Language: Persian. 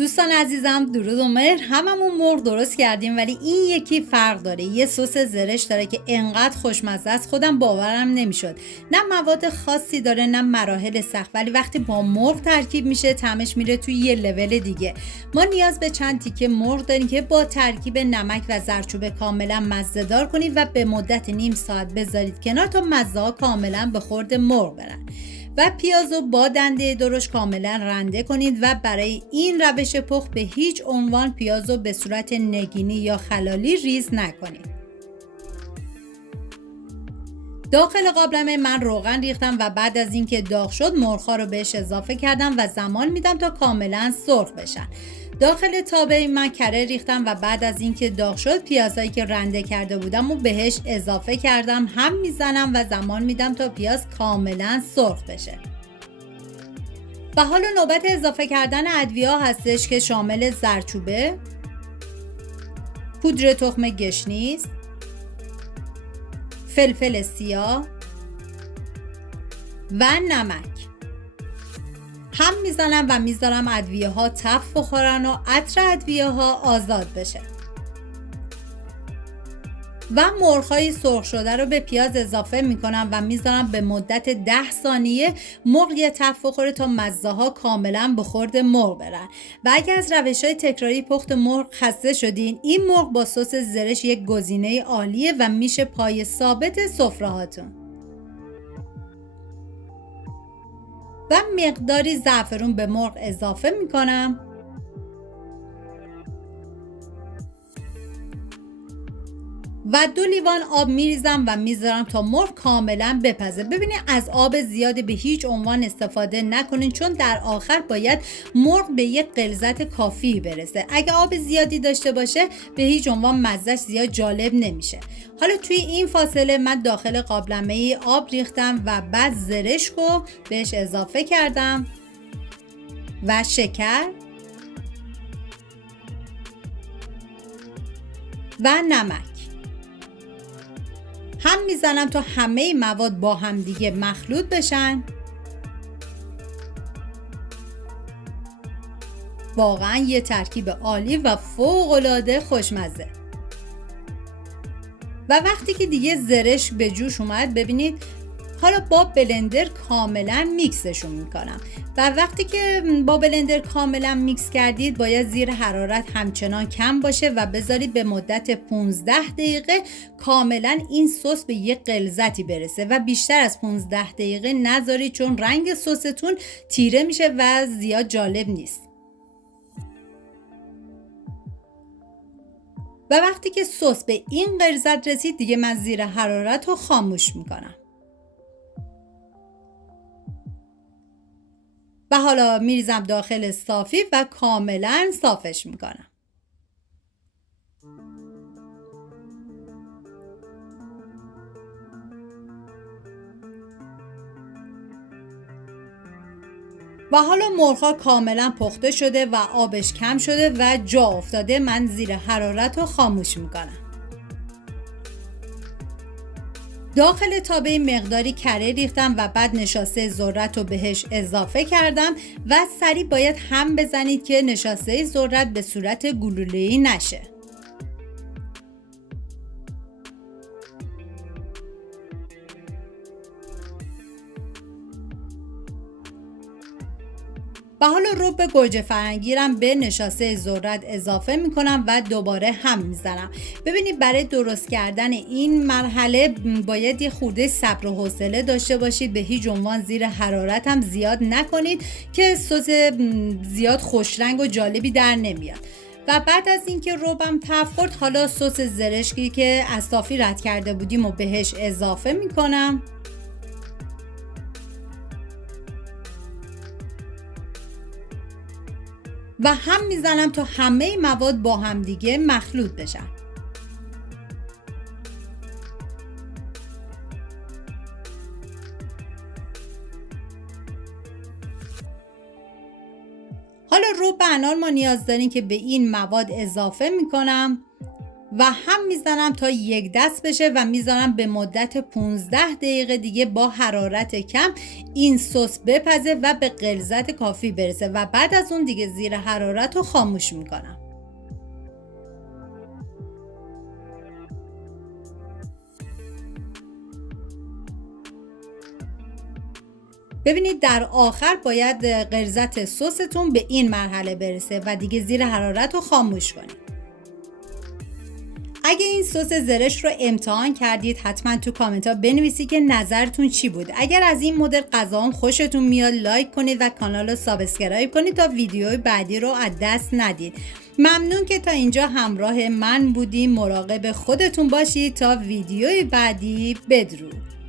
دوستان عزیزم، درود و مهر. هممون مرغ درست کردیم، ولی این یکی فرق داره. یه سس زرشت داره که انقدر خوشمزه است خودم باورم نمیشد. نه مواد خاصی داره نه مراحل سخت، ولی وقتی با مرغ ترکیب میشه طعمش میره توی یه لول دیگه. ما نیاز به چند تیکه مرغ داریم که با ترکیب نمک و زردچوبه کاملا مزه‌دار کنید و به مدت نیم ساعت بذارید کنار تا مزه‌ها کاملا به خورد مرغ برن. و پیازو با دنده درشت کاملا رنده کنید و برای این روش پخت به هیچ عنوان پیازو به صورت نگینی یا خلالی ریز نکنید. داخل قابلمه من روغن ریختم و بعد از اینکه داغ شد مرغ‌ها رو بهش اضافه کردم و زمان میدم تا کاملا سرخ بشن. داخل تابه من کره ریختم و بعد از اینکه داغ شد پیازایی که رنده کرده بودم و بهش اضافه کردم، هم میزنم و زمان میدم تا پیاز کاملا سرخ بشه. و حالا نوبت اضافه کردن ادویه هستش که شامل زردچوبه، پودر تخم گشنیز، فلفل سیاه و نمک. هم میزنم و میذارم ادویه ها تف بخورن و عطر ادویه ها آزاد بشه. و مرغ‌های سرخ شده رو به پیاز اضافه میکنم و میذارم به مدت 10 ثانیه مرغ یه تف بخوره تا مزه ها کاملا به خورد مرغ برن. و اگه از روش‌های تکراری پخت مرغ خسته شدین، این مرغ با سس زرشت یک گزینه عالیه و میشه پای ثابت سفره هاتون. و مقداری زعفرون به مرغ اضافه میکنم و 2 لیوان آب میریزم و میذارم تا مرغ کاملا بپزه. ببینید از آب زیادی به هیچ عنوان استفاده نکنین، چون در آخر باید مرغ به یک غلظت کافی برسه. اگه آب زیادی داشته باشه به هیچ عنوان مزهش زیاد جالب نمیشه. حالا توی این فاصله من داخل قابلمه آب ریختم و بعد زرشت رو بهش اضافه کردم و شکر و نمک. هم میزنم تا همه مواد با هم دیگه مخلوط بشن. واقعا یه ترکیب عالی و فوق‌العاده خوشمزه. و وقتی که دیگه زرشت به جوش اومد، ببینید حالا با بلندر کاملا میکسشون میکنم. و وقتی که با بلندر کاملا میکس کردید باید زیر حرارت همچنان کم باشه و بذارید به مدت 15 دقیقه کاملا این سس به یک غلظتی برسه و بیشتر از 15 دقیقه نذارید، چون رنگ سستون تیره میشه و زیاد جالب نیست. و وقتی که سس به این غلظت رسید دیگه من زیر حرارت رو خاموش میکنم. و حالا میریزم داخل صافی و کاملا صافش میکنم. و حالا مرغ‌ها کاملا پخته شده و آبش کم شده و جا افتاده. من زیر حرارت رو خاموش میکنم. داخل تابه مقداری کره ریختم و بعد نشاسته ذرت رو بهش اضافه کردم و سریع باید هم بزنید که نشاسته ذرت به صورت گلوله‌ای نشه. و حالا رب گوجه فرنگیرم به نشاسته ذرت اضافه میکنم و دوباره هم میزنم. ببینید برای درست کردن این مرحله باید یه خورده صبر و حوصله داشته باشید. به هیچ عنوان زیر حرارت هم زیاد نکنید که سس زیاد خوش رنگ و جالبی در نمیاد. و بعد از اینکه ربم تفت خورد، حالا سس زرشکی که از صافی رد کرده بودیم و بهش اضافه میکنم و هم میزنم تا همه مواد با هم دیگه مخلوط بشن. حالا رو به انار ما نیاز داریم که به این مواد اضافه میکنم و هم میزنم تا یک دست بشه و میذارم به مدت 15 دقیقه دیگه با حرارت کم این سس بپزه و به غلظت کافی برسه و بعد از اون دیگه زیر حرارت رو خاموش میکنم. ببینید در آخر باید غلظت سستون به این مرحله برسه و دیگه زیر حرارت رو خاموش کنید. اگه این سس زرشت رو امتحان کردید حتما تو کامنت ها بنویسید که نظرتون چی بود. اگر از این مدل غذاام خوشتون میاد لایک کنید و کانال رو سابسکرایب کنید تا ویدیوهای بعدی رو از دست ندید. ممنون که تا اینجا همراه من بودید. مراقب خودتون باشید تا ویدیوی بعدی. بدرود.